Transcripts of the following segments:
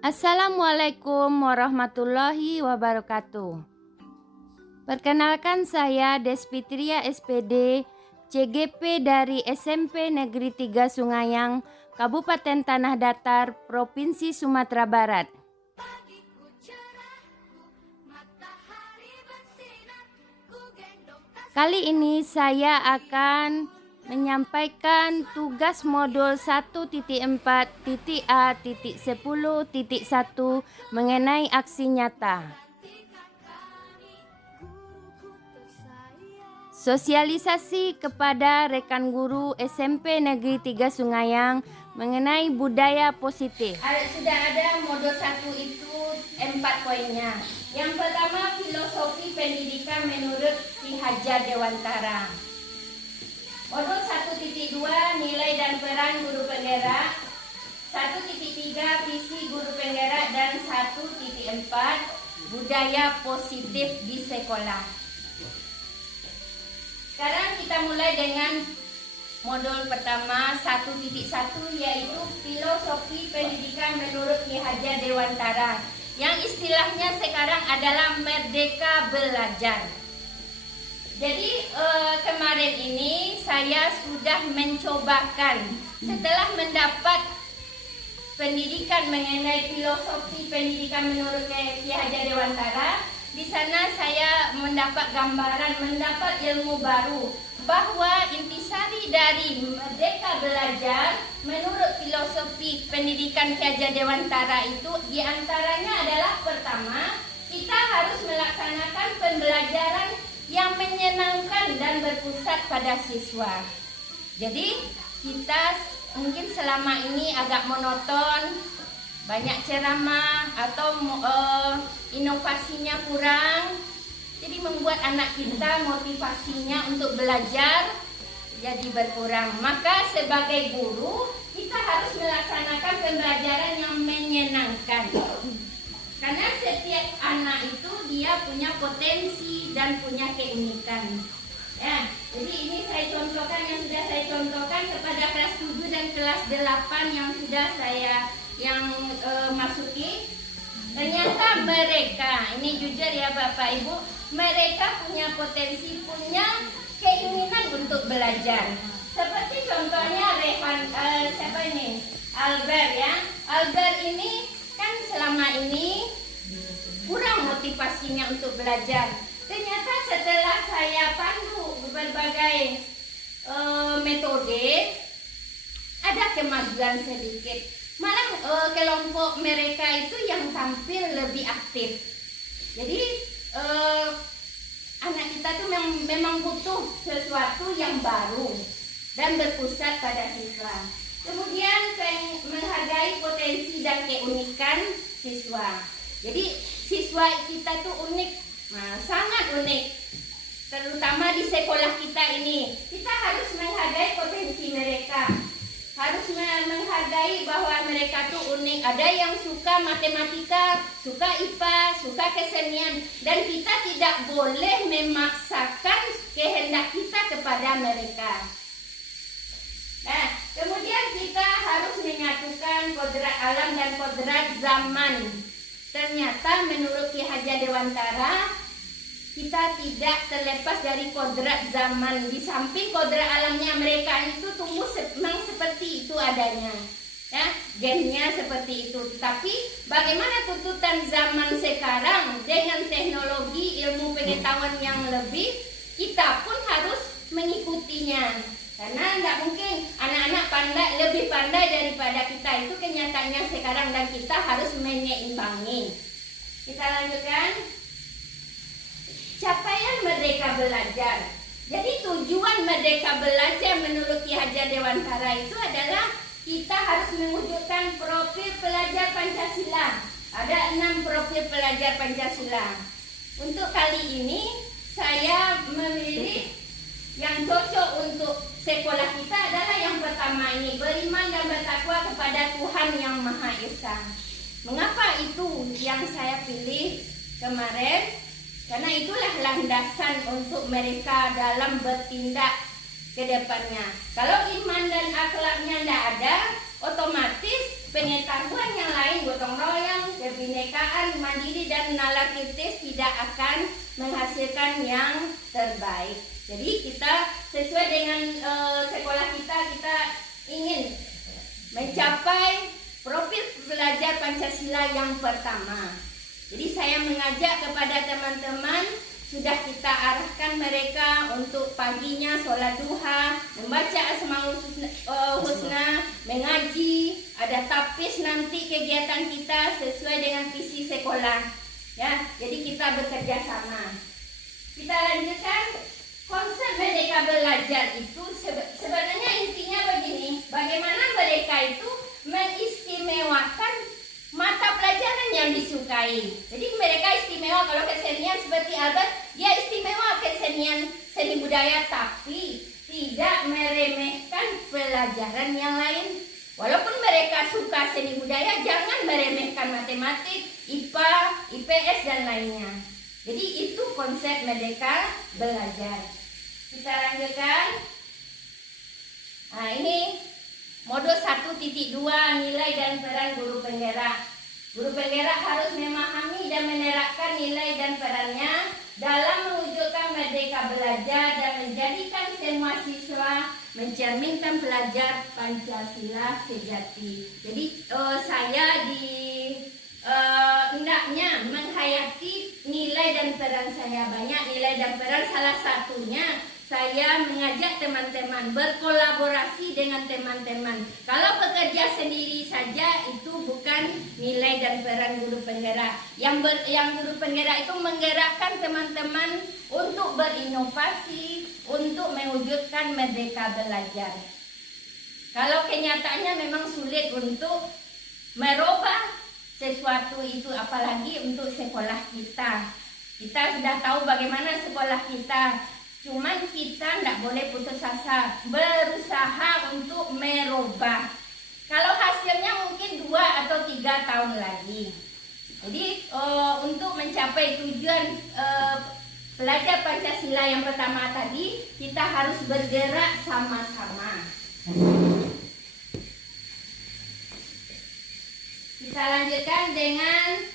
Assalamualaikum warahmatullahi wabarakatuh. Perkenalkan saya Desfitria SPD, CGP dari SMP Negeri 3 Sungayang, Kabupaten Tanah Datar, Provinsi Sumatera Barat. Kali ini saya akan menyampaikan tugas modul 1.4.A.10.1 mengenai aksi nyata. Sosialisasi kepada rekan guru SMP Negeri 3 Sungayang mengenai budaya positif. Sudah ada modul 1 itu 4 poinnya. Yang pertama, filosofi pendidikan menurut Ki Hajar Dewantara. Modul 1.2 nilai dan peran guru penggerak, 1.3 visi guru penggerak, dan 1.4 budaya positif di sekolah. Sekarang kita mulai dengan modul pertama 1.1, yaitu filosofi pendidikan menurut Ki Hajar Dewantara, yang istilahnya sekarang adalah Merdeka Belajar. Jadi kemarin ini saya sudah mencobakan, setelah mendapat pendidikan mengenai filosofi pendidikan menurut Ki Hajar Dewantara, di sana saya mendapat gambaran, mendapat ilmu baru bahwa intisari dari Merdeka Belajar menurut filosofi pendidikan Ki Hajar Dewantara itu diantaranya adalah pertama, kita harus melaksanakan pembelajaran yang menyenangkan dan berpusat pada siswa. Jadi kita mungkin selama ini agak monoton, banyak ceramah atau inovasinya kurang. Jadi membuat anak kita motivasinya untuk belajar jadi berkurang. Maka sebagai guru kita harus melaksanakan pembelajaran yang menyenangkan. Karena setiap anak itu dia punya potensi dan punya keunikan. Ya, jadi ini saya contohkan yang sudah saya contohkan kepada kelas 7 dan kelas 8 yang sudah saya masuki. Ternyata mereka, ini jujur ya Bapak Ibu, mereka punya potensi, punya keinginan untuk belajar. Seperti contohnya Albert ya. Albert ini kan selama ini kurang motivasinya untuk belajar. Ternyata setelah saya pandu berbagai metode, ada kemajuan sedikit. Malah kelompok mereka itu yang tampil lebih aktif. Jadi anak kita tuh memang butuh sesuatu yang baru dan berpusat pada siswa. Kemudian menghargai potensi dan keunikan siswa. Jadi siswa kita tuh unik, sangat unik. Terutama di sekolah kita ini, kita harus menghargai potensi mereka. Harus menghargai bahwa mereka tuh unik. Ada yang suka matematika, suka IPA, suka kesenian, dan kita tidak boleh memaksakan kehendak kita kepada mereka. Nah, kemudian kita harus menyatukan kodrat alam dan kodrat zaman. Ternyata menurut Ki Hajar Dewantara, kita tidak terlepas dari kodrat zaman. Di samping kodrat alamnya, mereka itu tumbuh memang seperti itu adanya, ya, gennya seperti itu. Tapi bagaimana tuntutan zaman sekarang dengan teknologi ilmu pengetahuan yang lebih, kita pun harus mengikutinya. Karena tidak mungkin anak-anak lebih pandai daripada kita, itu kenyataannya sekarang, dan kita harus menyeimbangi. Kita lanjutkan. Capaian Merdeka Belajar. Jadi tujuan Merdeka Belajar menurut Ki Hajar Dewantara itu adalah kita harus mewujudkan profil pelajar Pancasila. Ada 6 profil pelajar Pancasila. Untuk kali ini saya memilih yang cocok untuk sekolah kita adalah yang pertama ini, beriman dan bertakwa kepada Tuhan Yang Maha Esa. Mengapa itu yang saya pilih kemarin? Karena itulah landasan untuk mereka dalam bertindak ke depannya. Kalau iman dan akhlaknya tidak ada, otomatis pengetahuan yang lain, gotong royong, kebinekaan, mandiri dan nalar kritis tidak akan menghasilkan yang terbaik. Jadi kita sesuai dengan sekolah kita ingin mencapai profil pelajar Pancasila yang pertama. Jadi saya mengajak kepada teman-teman, sudah kita arahkan mereka untuk paginya sholat duha, membaca Asmaul Husna, mengaji, ada tapis nanti kegiatan kita sesuai dengan visi sekolah. Ya, jadi kita bekerja sama. Kita lanjutkan. Konsep Merdeka Belajar itu sebenarnya intinya begini, bagaimana mereka itu mengistimewakan mata pelajaran yang disukai. Jadi mereka istimewa, kalau kesenian seperti Albert, dia istimewa kesenian seni budaya, tapi tidak meremehkan pelajaran yang lain. Walaupun mereka suka seni budaya, jangan meremehkan matematik, IPA, IPS dan lainnya. Jadi itu konsep Merdeka Belajar. Kita lanjutkan. Nah, ini modul 1.2 nilai dan peran guru penggerak. Guru penggerak harus memahami dan menerapkan nilai dan perannya dalam mewujudkan Merdeka Belajar dan menjadikan semua siswa mencerminkan pelajar Pancasila sejati. Jadi saya hendaknya menghayati nilai dan peran saya. Banyak nilai dan peran, salah satunya saya mengajak teman-teman berkolaborasi dengan teman-teman. Kalau bekerja sendiri saja itu bukan nilai dan peran guru penggerak. Yang guru penggerak itu menggerakkan teman-teman untuk berinovasi, untuk mewujudkan Merdeka Belajar. Kalau kenyataannya memang sulit untuk merubah sesuatu itu, apalagi untuk sekolah kita. Kita sudah tahu bagaimana sekolah kita. Cuman kita tidak boleh putus asa, berusaha untuk merubah. Kalau hasilnya mungkin 2 atau 3 tahun lagi. Jadi untuk mencapai tujuan pelajar Pancasila yang pertama tadi, kita harus bergerak sama-sama. Kita lanjutkan dengan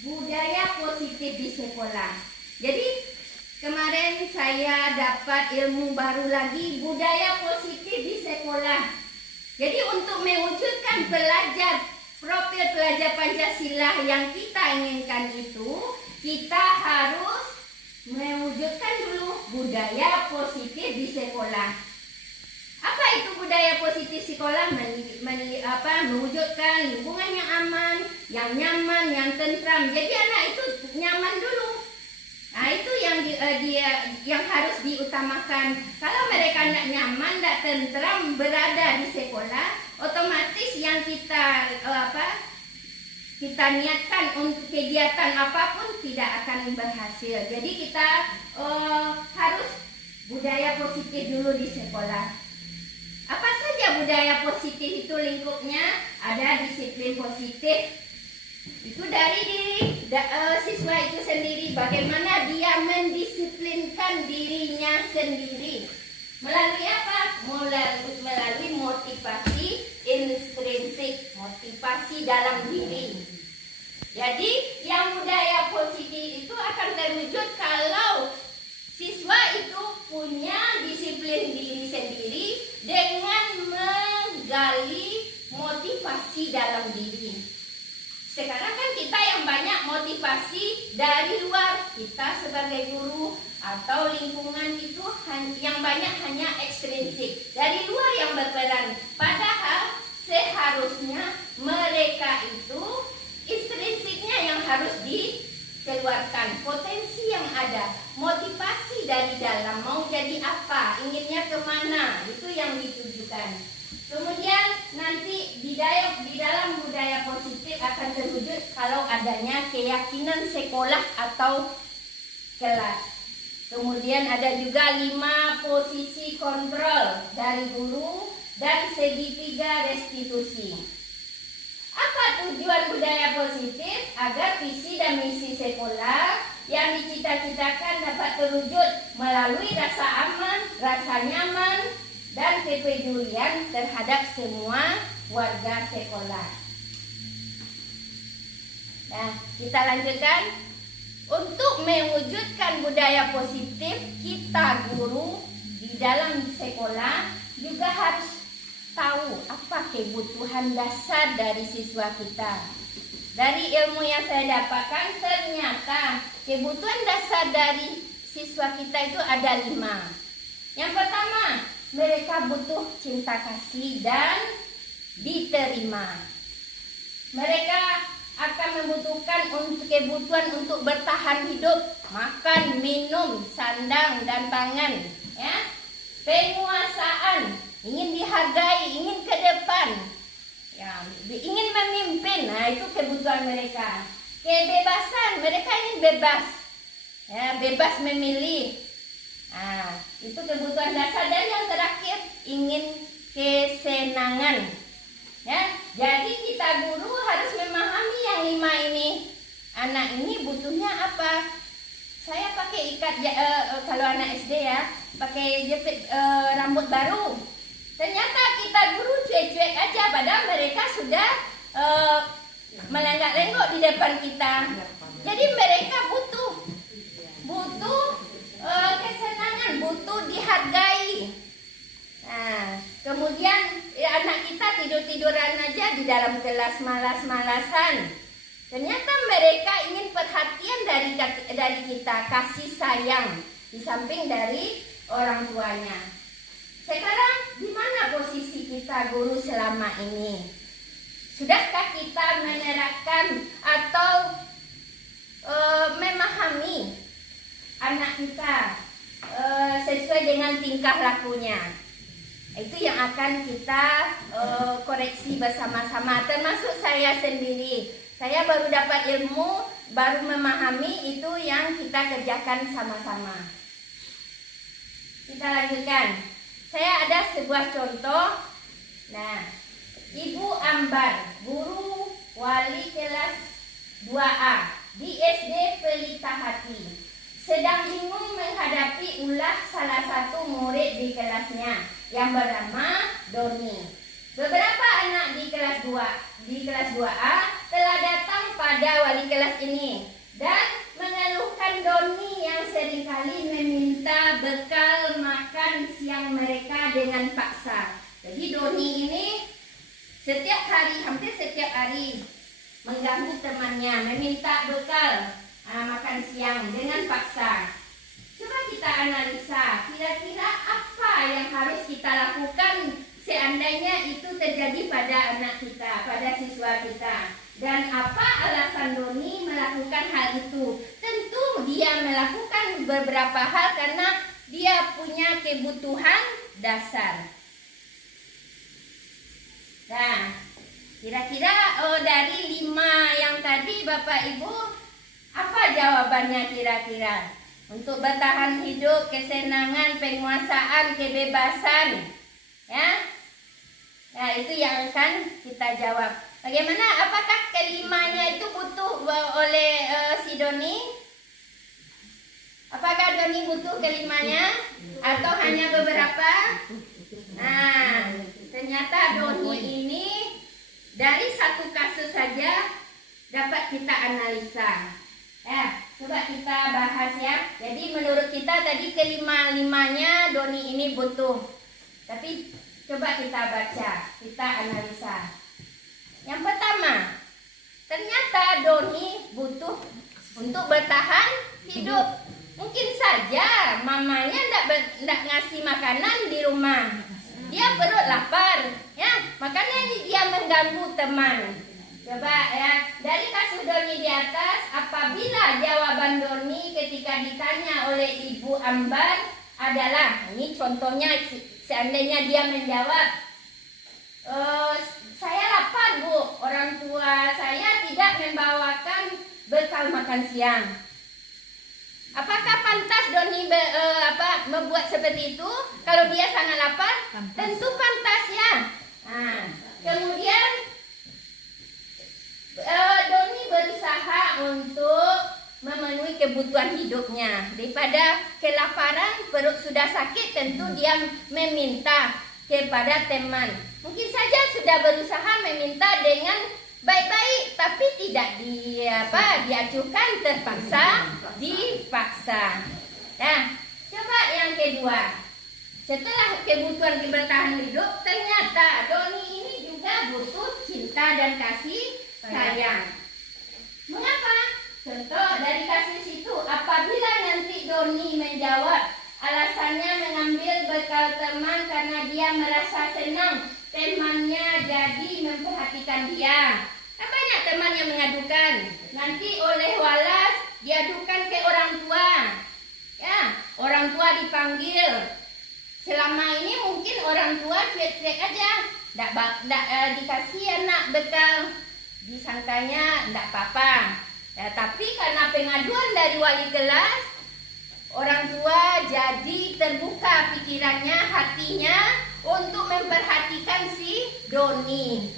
budaya positif di sekolah. Jadi kemarin saya dapat ilmu baru lagi, budaya positif di sekolah. Jadi untuk mewujudkan profil pelajar Pancasila yang kita inginkan itu, kita harus mewujudkan dulu budaya positif di sekolah. Apa itu budaya positif sekolah? Mewujudkan lingkungan yang aman, yang nyaman, yang tentram. Jadi anak itu nyaman dulu. Nah, itu yang harus diutamakan. Kalau mereka tidak nyaman, tidak tentram berada di sekolah, otomatis yang kita niatkan untuk kegiatan apapun tidak akan berhasil. Jadi kita harus budaya positif dulu di sekolah. Apa saja budaya positif itu lingkupnya? Ada disiplin positif. Itu dari diri siswa itu sendiri, bagaimana dia mendisiplinkan dirinya sendiri. Melalui apa? Melalui motivasi intrinsik, motivasi dalam diri. Jadi yang budaya positif itu akan terwujud kalau siswa itu punya disiplin diri sendiri dengan menggali motivasi dalam diri. Sekarang kan kita yang banyak motivasi dari luar, kita sebagai guru atau lingkungan itu yang banyak hanya ekstrinsik, dari luar yang berperan. Padahal seharusnya mereka itu intrinsiknya yang harus dikeluarkan, potensi yang ada, motivasi dari dalam, mau jadi apa, inginnya kemana, itu yang ditujukan. Kemudian nanti di dalam budaya positif akan terwujud kalau adanya keyakinan sekolah atau kelas. Kemudian ada juga 5 posisi kontrol dari guru dan segitiga restitusi. Apa tujuan budaya positif? Agar visi dan misi sekolah yang dicita-citakan dapat terwujud melalui rasa aman, rasa nyaman, dan kepedulian terhadap semua warga sekolah. Nah, kita lanjutkan. Untuk mewujudkan budaya positif, kita guru di dalam sekolah juga harus tahu apa kebutuhan dasar dari siswa kita. Dari ilmu yang saya dapatkan, ternyata kebutuhan dasar dari siswa kita itu ada 5. Yang pertama, mereka butuh cinta kasih dan diterima. Mereka akan membutuhkan kebutuhan untuk bertahan hidup, makan, minum, sandang dan pangan, ya. Penguasaan, ingin dihargai, ingin ke depan, ya, ingin memimpin. Nah, itu kebutuhan mereka. Kebebasan, mereka ingin bebas, ya, bebas memilih. Nah, itu kebutuhan dasar. Dan yang terakhir, ingin kesenangan. Ya, jadi kita guru harus memahami yang 5 ini. Anak ini butuhnya apa? Saya pakai ikat kalau anak SD ya, pakai jepit rambut baru. Ternyata kita guru cuek-cuek aja, padahal mereka sudah melenggak-lenggok di depan kita. Jadi mereka butuh kesenangan, butuh dihargai. Nah, kemudian anak kita tidur-tiduran aja di dalam kelas, malas-malasan. Ternyata mereka ingin perhatian dari kita, kasih sayang, di samping dari orang tuanya. Sekarang di mana posisi kita guru selama ini? Sudahkah kita menerapkan atau memahami anak kita sesuai dengan tingkah lakunya? Itu yang akan kita koreksi bersama-sama, termasuk saya sendiri. Saya baru dapat ilmu, baru memahami, itu yang kita kerjakan sama-sama. Kita lanjutkan. Saya ada sebuah contoh. Nah, Ibu Ambar, guru wali kelas 2A di SD Pelita Hati, sedang bingung menghadapi ulah salah satu murid di kelasnya yang bernama Doni. Beberapa anak di kelas 2A telah datang pada wali kelas ini dan mengeluhkan Doni yang seringkali meminta bekal makan siang mereka dengan paksa. Jadi Doni ini hampir setiap hari mengganggu temannya, meminta bekal makan siang dengan paksa. Coba kita analisa, kira-kira apa yang harus kita lakukan seandainya itu terjadi pada anak kita, pada siswa kita. Dan apa alasan Doni melakukan hal itu? Tentu dia melakukan beberapa hal karena dia punya kebutuhan dasar. Nah, kira-kira dari 5 yang tadi Bapak Ibu, apa jawabannya kira-kira? Untuk bertahan hidup, kesenangan, penguasaan, kebebasan, ya. Nah, itu yang akan kita jawab. Bagaimana? Apakah kelimanya itu butuh oleh si Doni? Apakah Doni butuh kelimanya atau hanya beberapa? Nah, ternyata Doni ini dari satu kasus saja dapat kita analisa. Coba kita bahas ya. Jadi menurut kita tadi kelima-limanya Doni ini butuh. Tapi coba kita baca, kita analisa. Yang pertama, ternyata Doni butuh untuk bertahan hidup. Mungkin saja mamanya tidak ngasih makanan di rumah. Dia perut lapar, ya. Makanya dia mengganggu teman. Coba ya, dari kasus Doni di atas, apabila jawaban Doni ketika ditanya oleh Ibu Ambar adalah, ini contohnya seandainya dia menjawab, saya lapar Bu, orang tua saya tidak membawakan bekal makan siang. Apakah pantas Doni membuat seperti itu? Kalau dia sangat lapar, tentu pantas ya. Nah, kemudian Doni berusaha untuk memenuhi kebutuhan hidupnya. Daripada kelaparan, perut sudah sakit, tentu dia meminta kepada teman. Mungkin saja sudah berusaha meminta dengan baik-baik, tapi tidak diacuhkan, terpaksa dipaksa. Nah, coba yang kedua. Setelah kebutuhan bertahan hidup, ternyata Doni ini juga butuh cinta dan kasih sayang. Mengapa? Contoh dari kasus itu, apabila nanti Doni menjawab alasannya mengambil bekal teman karena dia merasa senang temannya jadi memperhatikan dia. Banyak teman yang mengadukan. Nanti oleh Wallace diadukan ke orang tua. Ya, orang tua dipanggil. Selama ini mungkin orang tua cuek-cuek aja, tidak dikasih anak bekal, disangkanya tidak apa-apa. Ya, tapi karena pengaduan dari wali kelas, orang tua jadi terbuka pikirannya, hatinya untuk memperhatikan si Doni.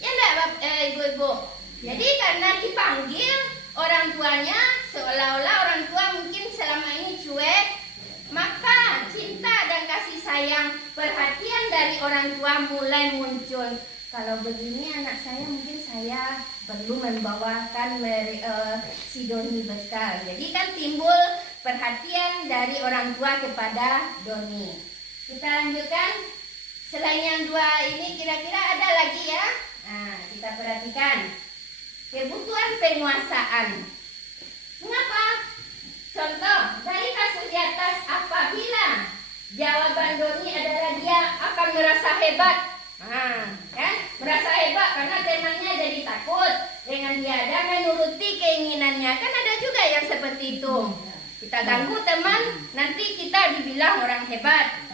Ya enggak ibu-ibu. Jadi karena dipanggil orang tuanya, seolah-olah orang tua mungkin selama ini cuek, maka cinta dan kasih sayang, perhatian dari orang tua mulai muncul. Kalau begini anak saya, mungkin saya perlu membawakan si Doni bekal. Jadi kan timbul perhatian dari orang tua kepada Doni. Kita lanjutkan. Selain yang dua ini kira-kira ada lagi ya. Nah, kita perhatikan. Kebutuhan penguasaan. Mengapa? Contoh, dari kasus di atas, apabila jawaban Doni adalah dia akan merasa hebat. Kan? Merasa hebat karena temannya jadi takut dengan dia dan menuruti keinginannya. Kan ada juga yang seperti itu. Kita ganggu teman, nanti kita dibilang orang hebat.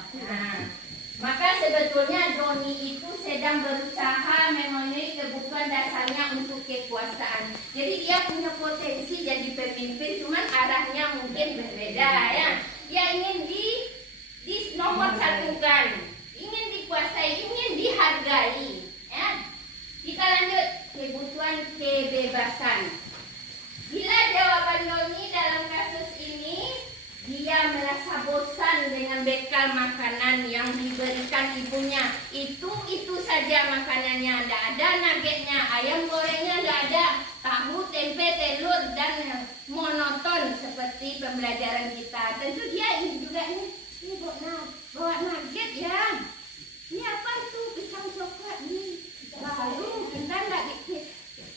Maka sebetulnya Doni itu sedang berusaha memenuhi kebutuhan dasarnya untuk kekuasaan. Jadi dia punya potensi jadi pemimpin, cuman arahnya mungkin berbeda ya. Dia ingin di nomor satukan, ingin dikuasai, ingin dihargai. Ya. Kita lanjut, kebutuhan kebebasan. Bila jawaban Doni dalam kasus ini, dia merasa bosan dengan bekal makanan yang diberikan ibunya. Itu saja makanannya. Tidak ada nuggetnya, ayam gorengnya tidak ada, tahu, tempe, telur, dan monoton seperti pembelajaran kita. Tentu dia ini juga ini bawa nugget ya. Ini apa itu? Pisang coklat nih. Lalu kita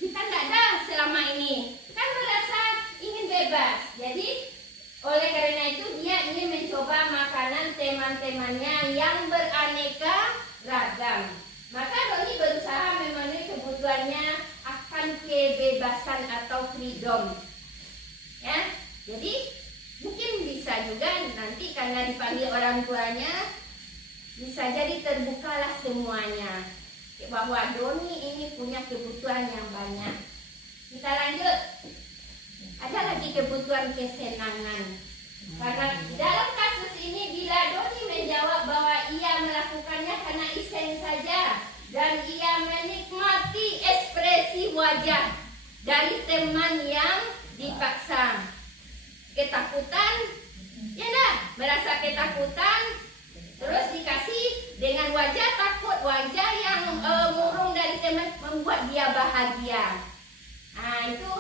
tidak ada selama ini. Kan merasa ingin bebas. Jadi oleh karena itu dia ingin mencoba makanan teman-temannya yang beraneka ragam. Maka Doni berusaha memenuhi kebutuhannya akan kebebasan atau freedom. Ya, jadi mungkin bisa juga nanti karena dipanggil orang tuanya, bisa jadi terbukalah semuanya bahwa Doni ini punya kebutuhan yang banyak. Kita lanjut. Ada lagi kebutuhan kesenangan. Karena dalam kasus ini bila Doni menjawab bahwa ia melakukannya karena iseng saja dan ia menikmati ekspresi wajah dari teman yang dipaksa. Ketakutan, ya enggak? Merasa ketakutan, terus dikasih dengan wajah takut, wajah yang murung dari teman membuat dia bahagia. Nah itu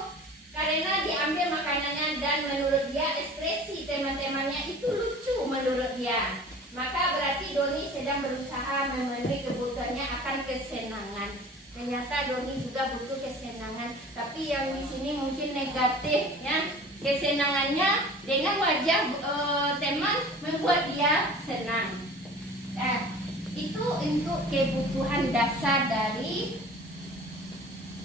karena diambil makanannya dan menurut dia ekspresi teman-temannya itu lucu menurut dia. Maka berarti Doni sedang berusaha memenuhi kebutuhannya akan kesenangan. Ternyata Doni juga butuh kesenangan, tapi yang di sini mungkin negatif ya. Kesenangannya dengan wajah teman membuat dia senang. Nah, itu untuk kebutuhan dasar dari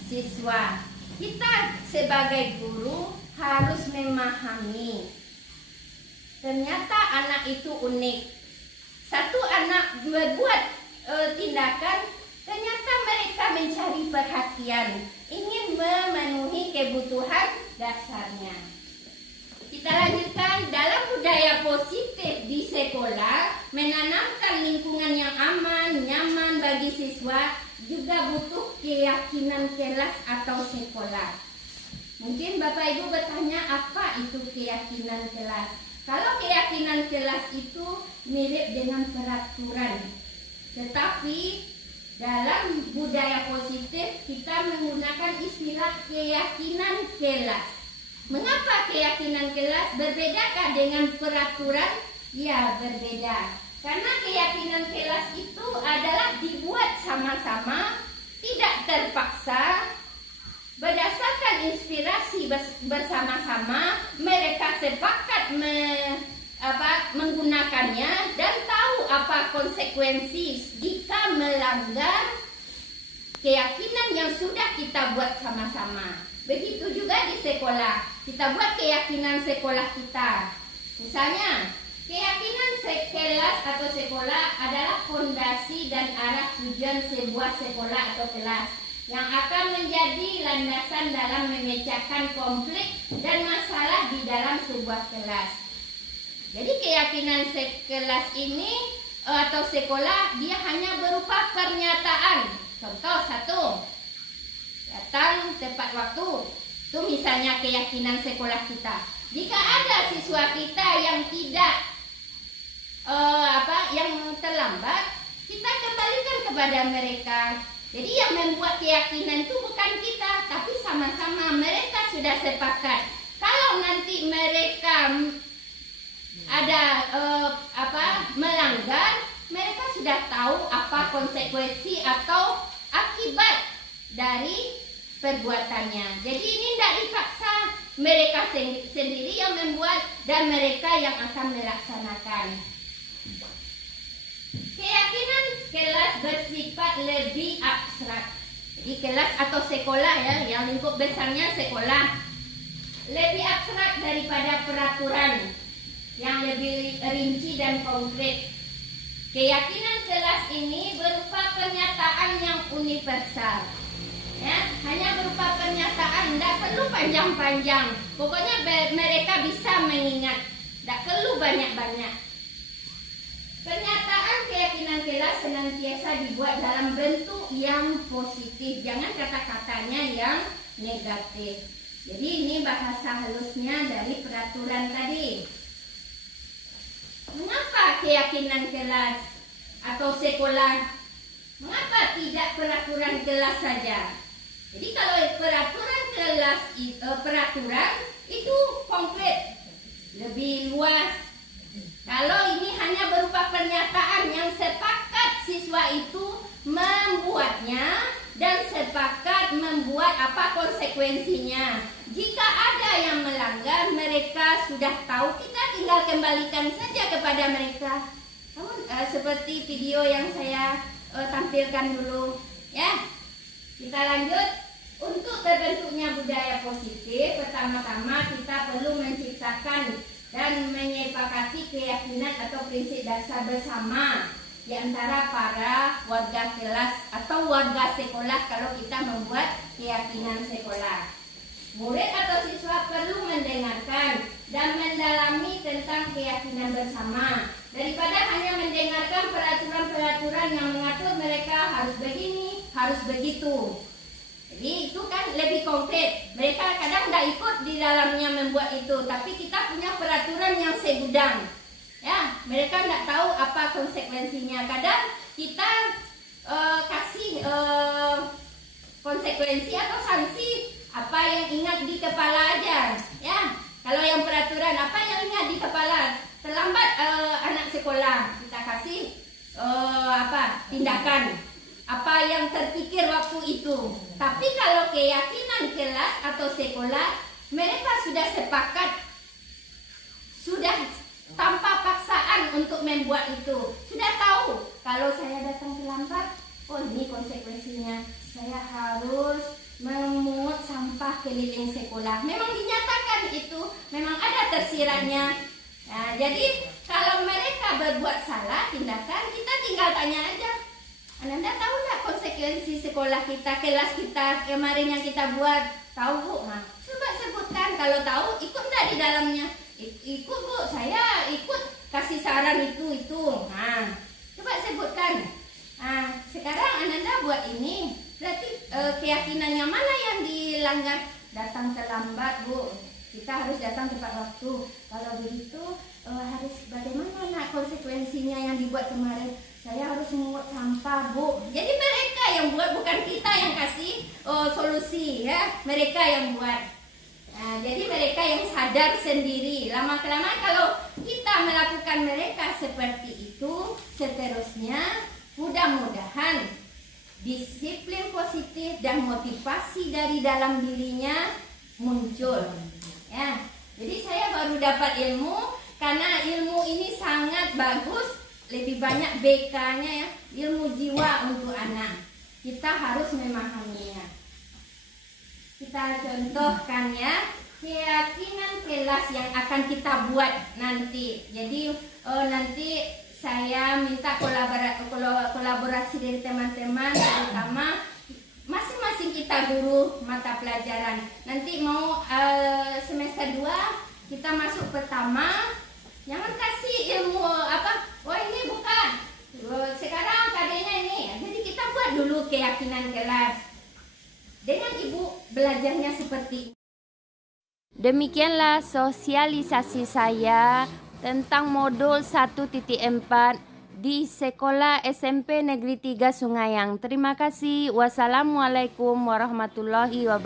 siswa. Kita sebagai guru harus memahami ternyata anak itu unik. Satu anak berbuat tindakan, ternyata mereka mencari perhatian, ingin memenuhi kebutuhan dasarnya. Kita lanjutkan, dalam budaya positif di sekolah, menanamkan lingkungan yang aman, nyaman bagi siswa juga butuh keyakinan kelas atau sekolah. Mungkin Bapak Ibu bertanya, apa itu keyakinan kelas? Kalau keyakinan kelas itu mirip dengan peraturan, tetapi dalam budaya positif kita menggunakan istilah keyakinan kelas. Mengapa keyakinan kelas? Berbedakah dengan peraturan? Ya, berbeda. Karena keyakinan kelas itu adalah dibuat sama-sama, tidak terpaksa, berdasarkan inspirasi bersama-sama. Mereka sepakat menggunakannya dan tahu apa konsekuensi jika melanggar keyakinan yang sudah kita buat sama-sama. Begitu juga di sekolah, kita buat keyakinan sekolah kita. Misalnya, keyakinan kelas atau sekolah adalah fondasi dan arah tujuan sebuah sekolah atau kelas yang akan menjadi landasan dalam memecahkan konflik dan masalah di dalam sebuah kelas. Jadi keyakinan kelas ini atau sekolah dia hanya berupa pernyataan. Contoh satu, datang tepat waktu. Itu misalnya keyakinan sekolah kita. Jika ada siswa kita yang tidak yang terlambat, kita kembalikan kepada mereka. Jadi yang membuat keyakinan itu bukan kita, tapi sama-sama mereka sudah sepakat. Kalau nanti mereka ada melanggar, mereka sudah tahu apa konsekuensi atau akibat dari perbuatannya. Jadi ini tidak dipaksa, mereka sendiri yang membuat dan mereka yang akan melaksanakan. Keyakinan kelas bersifat lebih abstrak. Jadi kelas atau sekolah ya, yang lingkup besarnya sekolah, lebih abstrak daripada peraturan yang lebih rinci dan konkret. Keyakinan kelas ini berupa pernyataan yang universal. Ya, hanya berupa pernyataan, tidak perlu panjang-panjang. Pokoknya mereka bisa mengingat, tidak perlu banyak-banyak. Pernyataan keyakinan kelas senantiasa dibuat dalam bentuk yang positif, jangan kata-katanya yang negatif. Jadi ini bahasa halusnya dari peraturan tadi. Mengapa keyakinan kelas atau sekolah? Mengapa tidak peraturan kelas saja? Jadi kalau peraturan kelas peraturan itu konkret, lebih luas. Kalau ini hanya berupa pernyataan yang sepakat siswa itu membuatnya dan sepakat membuat apa konsekuensinya. Jika ada yang melanggar, mereka sudah tahu, kita tinggal kembalikan saja kepada mereka. Seperti video yang saya tampilkan dulu, ya. Kita lanjut. Untuk terbentuknya budaya positif, pertama-tama kita perlu menciptakan dan menyepakati keyakinan atau prinsip dasar bersama di antara para warga kelas atau warga sekolah kalau kita membuat keyakinan sekolah. Murid atau siswa perlu mendengarkan dan mendalami tentang keyakinan bersama daripada hanya mendengarkan peraturan-peraturan yang mengatur mereka harus begini, harus begitu. Jadi itu kan lebih konkret. Mereka kadang tidak ikut di dalamnya membuat itu, tapi kita punya peraturan yang segudang. Ya, mereka tidak tahu apa konsekuensinya. Kadang kita kasih konsekuensi atau sanksi apa yang ingat di kepala aja. Ya, kalau yang peraturan apa yang ingat di kepala, terlambat anak sekolah, kita kasih tindakan apa yang terpikir waktu itu. Tapi kalau keyakinan kelas atau sekolah, mereka sudah sepakat, sudah tanpa paksaan untuk membuat itu. Sudah tahu kalau saya datang terlambat, oh ini konsekuensinya, saya harus memungut sampah keliling sekolah. Memang dinyatakan itu, memang ada tersiratnya. Nah, jadi kalau mereka berbuat salah tindakan, kita tinggal tanya aja. Anda tahu nggak konsekuensi sekolah kita, kelas kita kemarin yang kita buat? Tahu Bu? Nah, coba sebutkan. Kalau tahu, ikut nggak di dalamnya? Ikut Bu, saya ikut kasih saran itu. Nah, coba sebutkan. Nah, sekarang Anda buat ini, berarti keyakinan yang mana yang dilanggar? Datang terlambat Bu, kita harus datang tepat waktu. Kalau begitu harus bagaimana konsekuensinya yang dibuat kemarin? saya harus menguat sampah, Bu. Jadi mereka yang buat, bukan kita yang kasih solusi ya. Mereka yang buat. Nah, jadi mereka yang sadar sendiri. Lama-kelamaan kalau kita melakukan mereka seperti itu, seterusnya mudah-mudahan disiplin positif dan motivasi dari dalam dirinya muncul. Ya. Jadi saya baru dapat ilmu, karena ilmu ini sangat bagus, lebih banyak BK-nya ya, ilmu jiwa untuk anak. Kita harus memahaminya. Kita contohkan ya, keyakinan kelas yang akan kita buat nanti. Jadi nanti saya minta kolaborasi dari teman-teman, terutama masing-masing kita guru mata pelajaran. Nanti mau semester 2 kita masuk pertama, jangan kasih ilmu apa, oh ini bukan, sekarang kadenya ini. Jadi kita buat dulu keyakinan kelas dengan ibu belajarnya seperti. Demikianlah sosialisasi saya tentang modul 1.4 di Sekolah SMP Negeri 3 Sungaiang. Terima kasih. Wassalamualaikum warahmatullahi wabarakatuh.